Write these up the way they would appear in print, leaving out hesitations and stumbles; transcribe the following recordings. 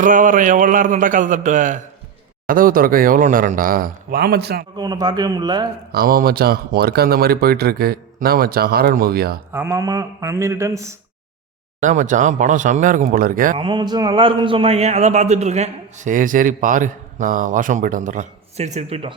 எறா வரேன், எவ்வளோ நேரம் தான்டா கதை தட்டுவ? கதவு திறக்க எவ்வளோ நேரம்டா? வா மச்சான், பக்கம் உன்னை பார்க்கவே முடியல. ஆமாம் மச்சான், ஒர்க் அந்த மாதிரி போயிட்டுருக்கு. என்ன மச்சான், ஹாரர் மூவியா? ஆமாம்மா, மம்மி ரிட்டர்ன்ஸ். என்ன மச்சான், படம் செம்மையாக இருக்கும் போல இருக்கே. ஆமாம் மச்சான், நல்லா இருக்குன்னு சொன்னாங்க, அதான் பார்த்துட்டு இருக்கேன். சரி சரி பாரு, நான் வாஷ்ரூம் போயிட்டு வந்துடுறேன். சரி சரி, போயிட்டு வா.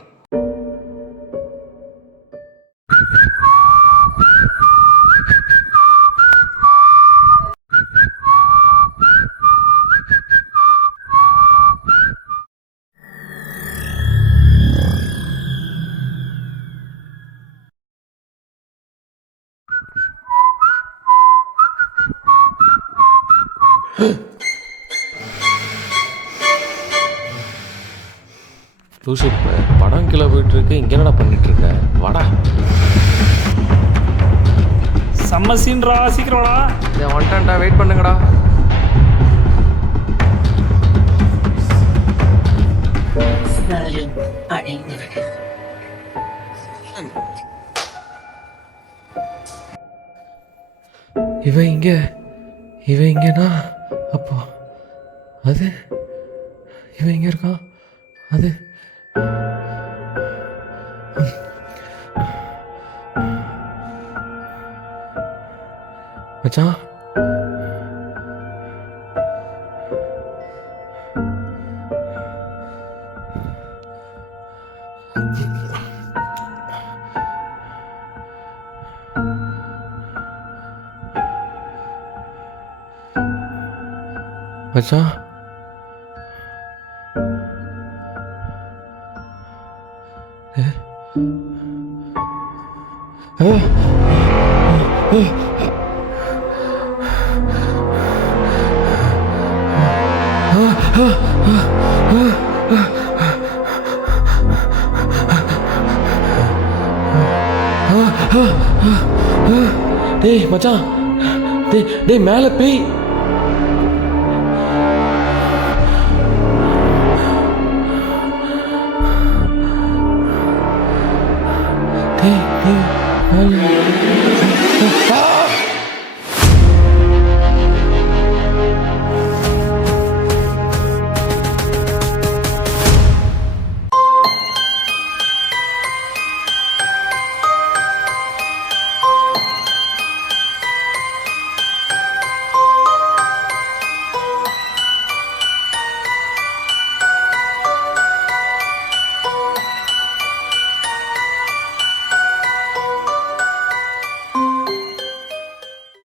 லூசு, படம் கீழே போயிட்டுருக்கு, இங்கே என்னடா பண்ணிகிட்ருக்க? வாடா. செம்ம சீன்ரா, சீக்கிரம்டா. இதை வந்துட்டேன்டா, வெயிட் பண்ணுங்கடா. இவன் இங்கேனா அப்போ அது இவன் இங்கே இருக்கான். அது மச்சான், மச்சான், டேய் மச்சான், டேய் மேலே பேய். டேய் மேலே